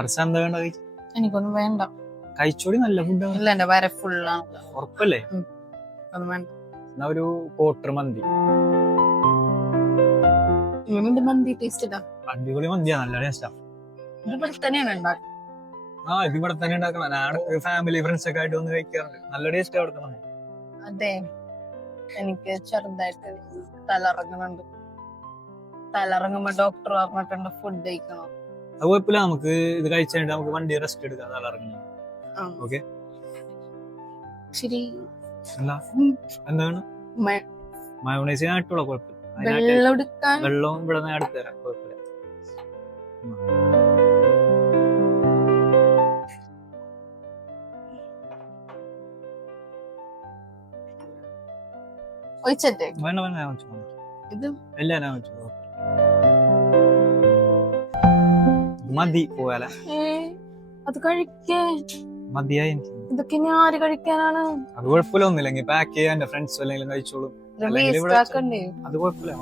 ഹർഷ എന്താ വേണ്ട കഴിച്ചു? എനിക്കൊന്നും വേണ്ട. കഴിച്ചോടി, നല്ല ഫുഡാണ്. ഇല്ല, എന്റെ വര ഫുള്ളാണ്. ഉറപ്പല്ലേ? ഒന്നും വേണ്ട. എന്നാ ഒരു ക്വാർട്ടർ മന്തി. മന്തി ടേസ്റ്റ് ഇതാ. അടിപൊളി മന്തിയാ, നല്ല ടേസ്റ്റാ. ഇവിടെ തന്നെയാണ് ഉണ്ടാക്കുന്നത്. ഇത് ഇവിടെ തന്നെ ഉണ്ടാക്കണം. ഞാൻ ഫാമിലി ഫ്രണ്ട്സ് ഒക്കെ ആയിട്ട് വന്ന് കഴിക്കാറുണ്ട്. നല്ല ടേസ്റ്റ് അവിടുത്തെ മന്തി. അതെ, എനിക്ക് ചെറുതായിട്ട് തലറങ്ങുന്നുണ്ട്. തലറങ്ങുമ്പോ ഡോക്ടർ പറഞ്ഞിട്ടുണ്ട് ഫുഡ് കഴിക്കണം. അത് കുഴപ്പമില്ല, നമുക്ക് ഇത് കഴിച്ചിട്ട് നമുക്ക് വണ്ടി റെസ്റ്റ് എടുക്കാം. തലറങ്ങി. ഓക്കെ, ശരി. എന്താണ് മയോണൈസ്? ഞാൻ ഇട്ടോളാം, കുഴപ്പമില്ല. വെള്ളം ഇവിടെ നിന്ന് അടുത്ത് തരാം, കുഴപ്പമില്ല. വേണ്ട വേണ്ട, ഞാൻ വെച്ചു. ഇല്ല, ഞാൻ വെച്ചു. മതി പോയാല. അത് കഴിക്കേ മതിയായി. ഇതൊക്കെ ഇനി ആര് കഴിക്കാനാണ്? അത് കുഴപ്പമില്ല, ഒന്നുമില്ലെങ്കിൽ പാക്ക് ചെയ്യാൻ എന്റെ ഫ്രണ്ട്സ് അല്ലെങ്കിൽ കഴിച്ചോളും. അത് കുഴപ്പമില്ല.